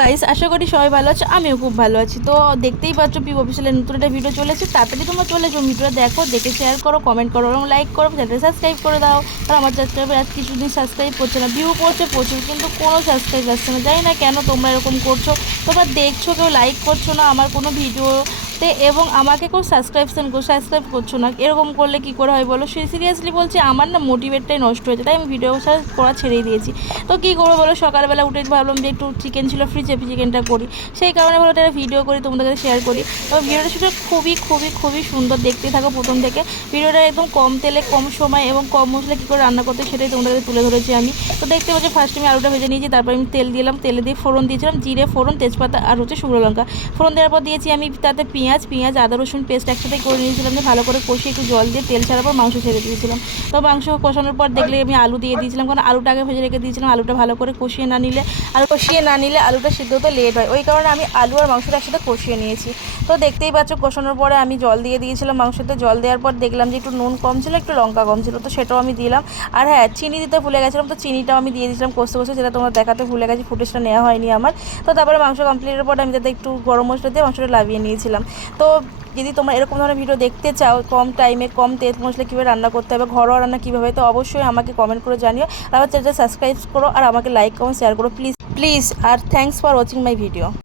Guys, আশা করি সবাই ভালো আছে, আমিও খুব ভালো আছি। তো দেখতেই পাচ্ছ পিউ অফিসিয়ালের নতুন একটা ভিডিও চলেছে। তাড়াতাড়ি তোমরা চলে যাও, ভিডিওটা দেখো, দেখে শেয়ার করো, কমেন্ট করো এবং লাইক করো, চ্যানেলটা সাবস্ক্রাইব করে দাও। আর আমার সাবস্ক্রাইবার আজ কিছুদিন সাবস্ক্রাইব করছে না, ভিউ পড়ছে প্রচুর, কিন্তু কোনো সাবস্ক্রাইব আসছে না। জানি না কেন তোমরা এরকম করছো। তোমরা দেখছো, কেউ লাইক করছো না আমার কোনো ভিডিওতে, এবং আমাকে কেউ সাবস্ক্রাইব করছো না। এরকম করলে কি করে হয় বলো? সিরিয়াসলি বলছি, আমার না মোটিভেটটাই নষ্ট হয়েছে, তাই আমি ভিডিও করা ছেড়েই দিয়েছি। তো কী করবো বলো, সকালবেলা উঠে ভাবলাম যে একটু চিকেন ছিল ফ্রিজে, চিকেনটা করি, সেই কারণে ভালো একটা ভিডিও করি, তোমাদের কাছে শেয়ার করি। তো ভিডিওটা শুধু খুবই খুবই খুবই সুন্দর, দেখতে থাকো প্রথম থেকে। ভিডিওটা একদম কম তেলে কম সময় এবং কম মশলা কী করে রান্না করতে সেটাই তোমাদের কাছে তুলে ধরেছি আমি। তো দেখতে পাচ্ছি ফার্স্টে আমি আলুটা ভেজে নিয়েছি, তারপর আমি তেল দিলাম, তেলে দিয়ে ফোড়ন দিয়েছিলাম, জিরে, ফোড়ন, তেজপাতা আর শুকনো লঙ্কা। ফোড়ন দেওয়ার পর দিয়েছি আমি তাতে পেঁয়াজ আদা রসুন পেস্ট একসাথে করে নিয়েছিলাম, যে ভালো করে কষিয়ে একটু জল দিয়ে তেল ছাড়ার পর মাংস ছেড়ে দিয়েছিলাম। তো মাংস কষানোর পর দেখলে আমি আলু দিয়ে দিয়েছিলাম, কারণ আলুটা আগে ভেজে রেখে দিয়েছিলাম। আলুটা ভালো করে কষিয়ে না নিলে আলুটা সিদ্ধ হতে লেট হয়, ওই কারণে আমি আলু আর মাংসটা একসাথে কষিয়ে নিয়েছি। তো দেখতেই পাচ্ছ কষানোর পরে আমি জল দিয়ে দিয়েছিলাম মাংসতে। জল দেওয়ার পর দেখলাম যে একটু নুন কম ছিল, একটু লঙ্কা কম ছিল, তো সেটাও আমি দিলাম। আর হ্যাঁ, চিনি দিতে ভুলে গেছিলাম, তো চিনিটাও আমি দিয়ে দিয়েছিলাম কষতে কষতে, যেটা তোমরা দেখাতে ভুলে গেছি, ফুটেজটা নেওয়া হয়নি আমার। তো তারপরে মাংস কমপ্লিটের পর আমি তাতে একটু গরম মশলা দিয়ে মাংসটা লাভিয়ে নিয়েছিলাম। তো যদি তোমরা এরকম ধরনের ভিডিও দেখতে চাও, কম টাইমে কম তেল মশলা কীভাবে রান্না করতে হবে, ঘরোয়া রান্না কীভাবে, তো অবশ্যই আমাকে কমেন্ট করে জানিও। আর আমার চ্যানেলটা সাবস্ক্রাইব করো আর আমাকে লাইক কমেন্ট শেয়ার করো প্লিজ প্লিজ। আর thanks for watching my video.